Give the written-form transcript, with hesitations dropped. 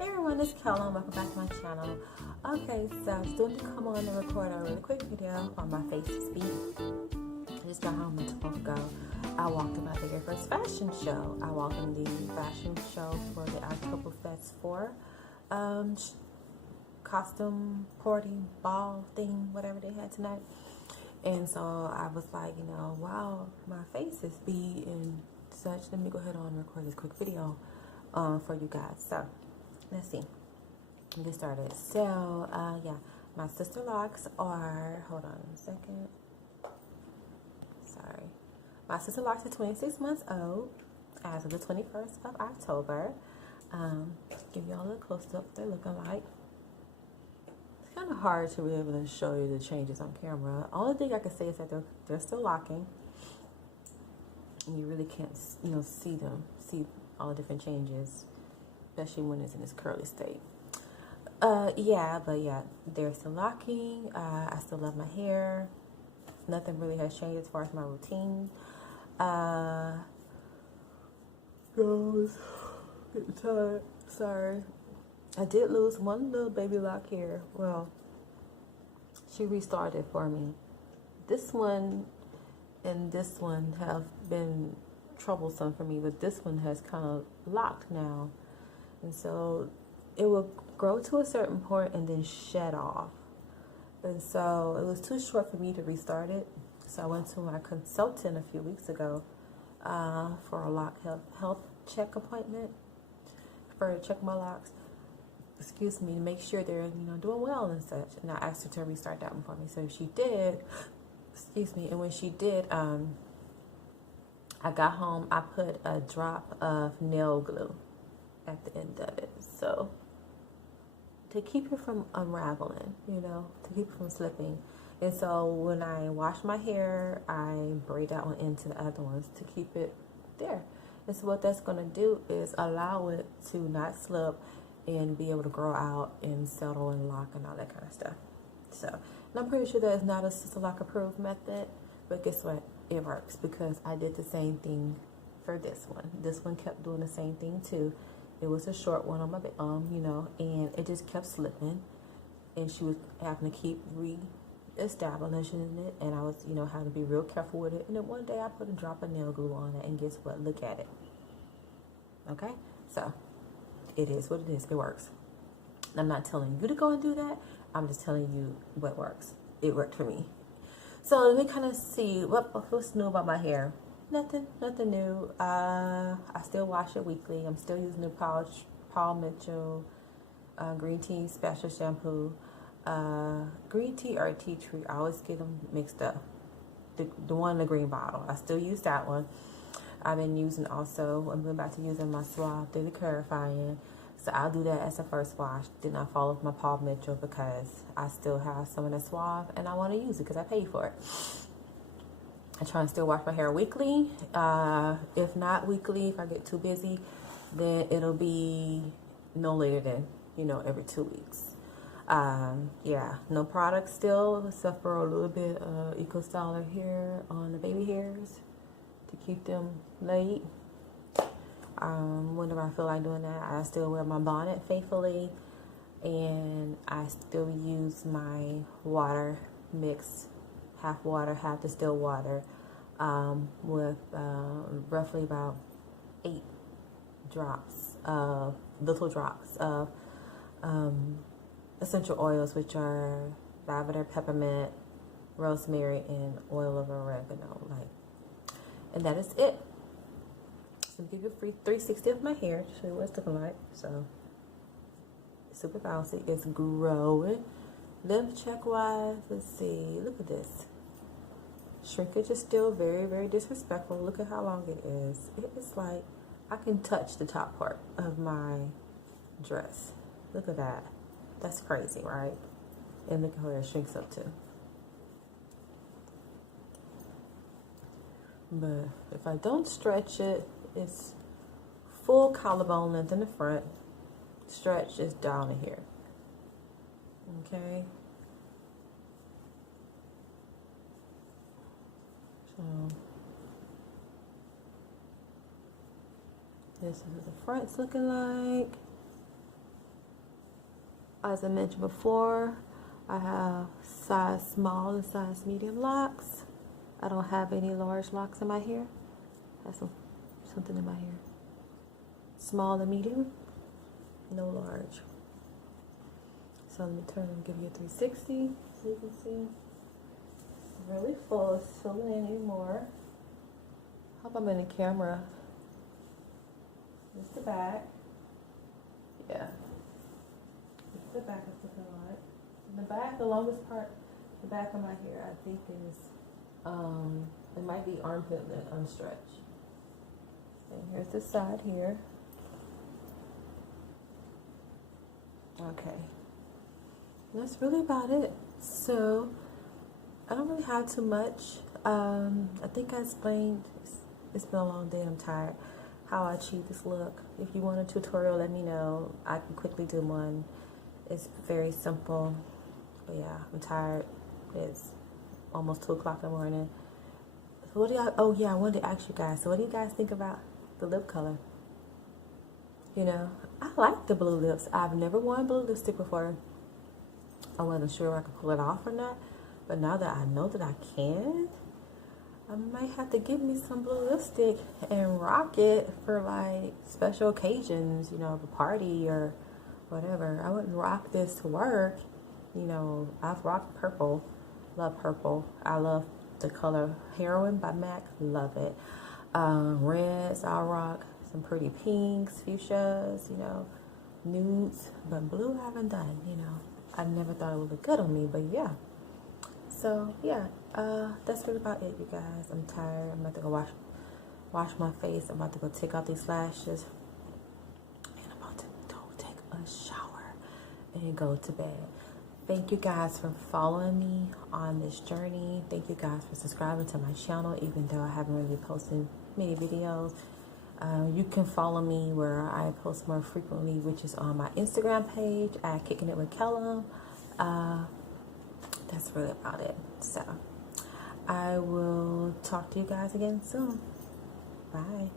Hey everyone, it's Kelly. Welcome back to my channel. Okay, so I just wanted to come on and record a really quick video on my face speed. I just got home not too long ago. I walked in my very first fashion show. I walked in the fashion show for the Oktoberfest 4 costume party ball thing, whatever they had tonight. And so I was like, wow, my face is beat and such. Let me go ahead and record this quick video for you guys. So let's see. Get started. So yeah, my Sisterlocks are, hold on a second. Sorry. My Sisterlocks are 26 months old as of the 21st of October. Give y'all a little close up what they're looking like. It's kind of hard to be able to show you the changes on camera. Only thing I can say is that they're still locking. And you really can't, see see all the different changes, especially when it's in this curly state. Yeah, they're still locking. I still love my hair. Nothing really has changed as far as my routine. Goes, getting tired. Sorry. I did lose one little baby lock here. Well, she restarted for me. This one and this one have been troublesome for me, but this one has kind of locked now. And so it will grow to a certain point and then shed off. And so it was too short for me to restart it. So I went to my consultant a few weeks ago for a lock health check appointment for to check my locks. Excuse me, to make sure they're doing well and such. And I asked her to restart that one for me. So she did. Excuse me. And when she did, I got home. I put a drop of nail glue at the end of it, so to keep it from unraveling, to keep it from slipping. And so when I wash my hair, I braid that one into the other ones to keep it there. And so what that's going to do is allow it to not slip and be able to grow out and settle and lock and all that kind of stuff. So, and I'm pretty sure that is not a Sisterlock approved method, but guess what? It works because I did the same thing for this one. This one kept doing the same thing too. It was a short one on my and it just kept slipping, and she was having to keep re-establishing it, and I was, having to be real careful with it. And then one day I put a drop of nail glue on it, and guess what? Look at it. Okay, so it is what it is. It works. I'm not telling you to go and do that. I'm just telling you what works. It worked for me. So let me kind of see what's new about my hair. Nothing new. I still wash it weekly. I'm still using the Paul Mitchell green tea special shampoo. Green tea or tea tree, I always get them mixed up. The one in the green bottle, I still use that one. I've been using also, I'm about to use my Suave Daily Clarifying. So I'll do that as a first wash. Then I follow with my Paul Mitchell because I still have some of the Suave and I want to use it because I paid for it. I try and still wash my hair weekly. If not weekly, if I get too busy, then it'll be no later than, every 2 weeks. Yeah, no products still, except for a little bit of Eco Styler here on the baby hairs to keep them laid. Whenever I feel like doing that, I still wear my bonnet faithfully, and I still use my water mix, half water, half distilled water, with roughly about 8 little drops of essential oils, which are lavender, peppermint, rosemary, and oil of oregano. And that is it. So give you a free 360 of my hair to show you what it's looking like. So it's super bouncy. It's growing. Lymph check wise, let's see. Look at this. Shrinkage is still very, very disrespectful. Look at how long it is. It is like I can touch the top part of my dress. Look at that. That's crazy, right? And look at where it shrinks up to. But if I don't stretch it, it's full collarbone length in the front. Stretch is down in here. Okay. So this is what the front's looking like. As I mentioned before, I have size small and size medium locks. I don't have any large locks in my hair. I have something in my hair. Small and medium, no large. So let me turn and give you a 360 so you can see. It's really full. It's filling in anymore. Hope I'm in the camera. This is the back. Yeah. This is the back is looking like. The back, the longest part, the back of my hair, I think is, it might be armpit length unstretched. And here's the side here. Okay. That's really about it. So, I don't really have too much. I think I explained, it's been a long day, I'm tired, how I achieve this look. If you want a tutorial, let me know. I can quickly do one. It's very simple. But yeah, I'm tired. It's almost 2 o'clock in the morning. So what do y'all, oh yeah, I wanted to ask you guys, so what do you guys think about the lip color? You know, I like the blue lips. I've never worn blue lipstick before. I wasn't sure if I could pull it off or not. But now that I know that I can, I might have to get me some blue lipstick and rock it for like special occasions, you know, a party or whatever. I wouldn't rock this to work. You know, I've rocked purple. Love purple. I love the color Heroin by MAC. Love it. Reds, I'll rock. Some pretty pinks, fuchsias, you know, nudes. But blue I haven't done, you know. I never thought it would look good on me, but yeah. So yeah, that's really about it, you guys. I'm tired. I'm about to go wash my face. I'm about to go take out these lashes, and I'm about to go take a shower and go to bed. Thank you guys for following me on this journey. Thank you guys for subscribing to my channel, even though I haven't really posted many videos. You can follow me where I post more frequently, which is on my Instagram page at Kicking It with Kellum. That's really about it. So I will talk to you guys again soon. Bye.